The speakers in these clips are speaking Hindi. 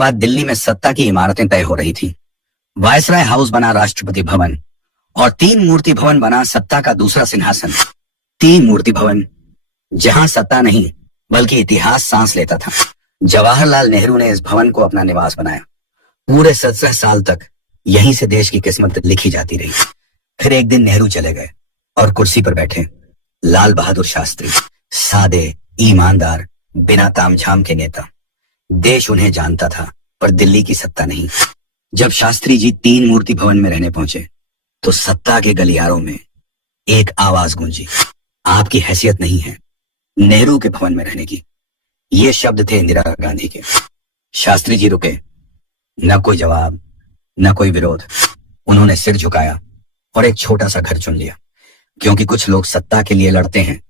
बाद दिल्ली में सत्ता की इमारतें तय हो रही थी। वायसराय हाउस बना राष्ट्रपति भवन और 3 मूर्ति भवन बना सत्ता का दूसरा सिंहासन। 3 मूर्ति भवन, जहां सत्ता नहीं बल्कि इतिहास सांस लेता था। जवाहरलाल नेहरू ने इस भवन को अपना निवास बनाया। पूरे 17 साल तक यहीं से देश की किस्मत लिखी जाती रही। फिर एक दिन नेहरू चले गए और कुर्सी पर बैठे लाल बहादुर शास्त्री, सादे, ईमानदार, बिना तामझाम के नेता। देश उन्हें जानता था, पर दिल्ली की सत्ता नहीं। जब शास्त्री जी 3 मूर्ति भवन में रहने पहुंचे तो सत्ता के गलियारों में एक आवाज गूंजी, आपकी हैसियत नहीं है नेहरू के भवन में रहने की। ये शब्द थे इंदिरा गांधी के। शास्त्री जी रुके, न कोई जवाब, न कोई विरोध। उन्होंने सिर झुकाया और एक छोटा सा घर चुन लिया, क्योंकि कुछ लोग सत्ता के लिए लड़ते हैं,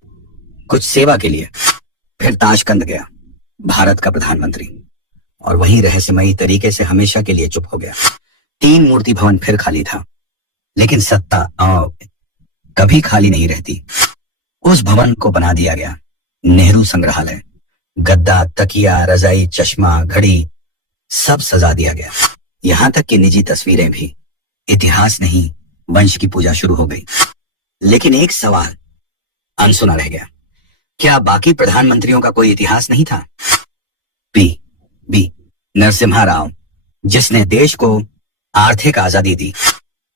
कुछ सेवा के लिए। फिर ताशकंद गया, भारत का प्रधानमंत्री, और वहीं रहस्यमयी तरीके से हमेशा के लिए चुप हो गया। 3 मूर्ति भवन फिर खाली था, लेकिन सत्ता कभी खाली नहीं रहती। उस भवन को बना दिया गया नेहरू संग्रहालय। गद्दा, तकिया, रजाई, चश्मा, घड़ी सब सजा दिया गया, यहां तक कि निजी तस्वीरें भी। इतिहास नहीं, वंश की पूजा शुरू हो गई। लेकिन एक सवाल अनसुना रह गया, क्या बाकी प्रधानमंत्रियों का कोई इतिहास नहीं था? बी नरसिम्हा राव, जिसने देश को आर्थिक आजादी दी,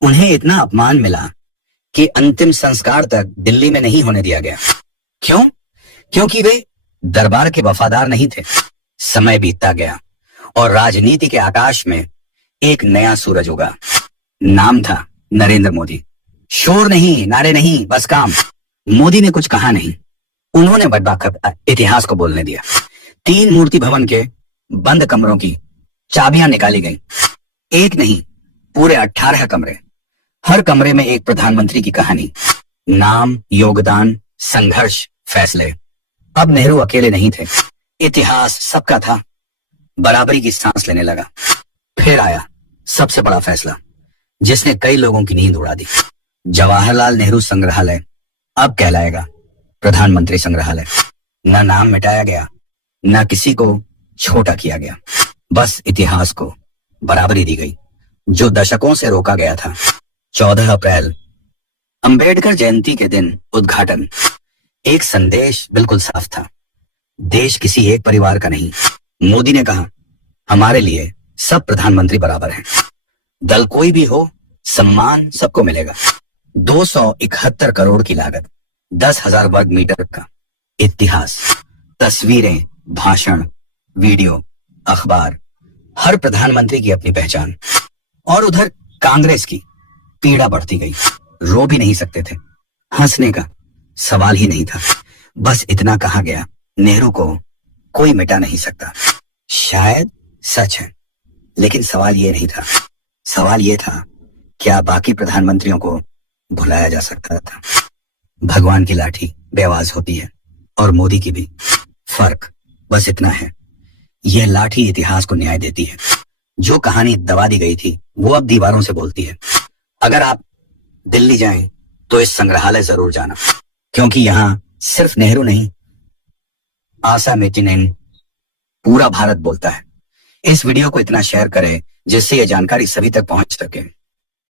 उन्हें इतना अपमान मिला कि अंतिम संस्कार तक दिल्ली में नहीं होने दिया गया। क्यों? क्योंकि वे दरबार के वफादार नहीं थे। समय बीतता गया और राजनीति के आकाश में एक नया सूरज उगा। नाम था नरेंद्र मोदी। शोर नहीं, नारे नहीं, बस काम। मोदी ने कुछ कहा नहीं, उन्होंने बड़बड़ाकर इतिहास को बोलने दिया। 3 मूर्ति भवन के बंद कमरों की चाबियां निकाली गई। एक नहीं, पूरे 18 कमरे। हर कमरे में एक प्रधानमंत्री की कहानी, नाम, योगदान, संघर्ष, फैसले। अब नेहरू अकेले नहीं थे, इतिहास सबका था। बराबरी की सांस लेने लगा। फिर आया सबसे बड़ा फैसला, जिसने कई लोगों की नींद उड़ा दी। जवाहरलाल नेहरू संग्रहालय अब कहलाएगा प्रधानमंत्री संग्रहालय। न नाम मिटाया गया, न किसी को छोटा किया गया, बस इतिहास को बराबरी दी गई, जो दशकों से रोका गया था। 14 अप्रैल, अंबेडकर जयंती के दिन उद्घाटन। एक संदेश बिल्कुल साफ था, देश किसी एक परिवार का नहीं। मोदी ने कहा, हमारे लिए सब प्रधानमंत्री बराबर हैं। दल कोई भी हो, सम्मान सबको मिलेगा। 271 करोड़ की लागत, 10,000 वर्ग मीटर का इतिहास, तस्वीरें, भाषण, वीडियो, अखबार, हर प्रधानमंत्री की अपनी पहचान। और उधर कांग्रेस की पीड़ा बढ़ती गई। रो भी नहीं सकते थे, हंसने का सवाल ही नहीं था। बस इतना कहा गया, नेहरू को कोई मिटा नहीं सकता। शायद सच है, लेकिन सवाल ये नहीं था। सवाल ये था, क्या बाकी प्रधानमंत्रियों को भुलाया जा सकता था? भगवान की लाठी बेआवाज होती है, और मोदी की भी। फर्क बस इतना है, यह लाठी इतिहास को न्याय देती है। जो कहानी दबा दी गई थी, वो अब दीवारों से बोलती है। अगर आप दिल्ली जाएं, तो इस संग्रहालय जरूर जाना, क्योंकि यहां सिर्फ नेहरू नहीं, आशा मेटिनेनी, पूरा भारत बोलता है। इस वीडियो को इतना शेयर करें जिससे यह जानकारी सभी तक पहुंच सके।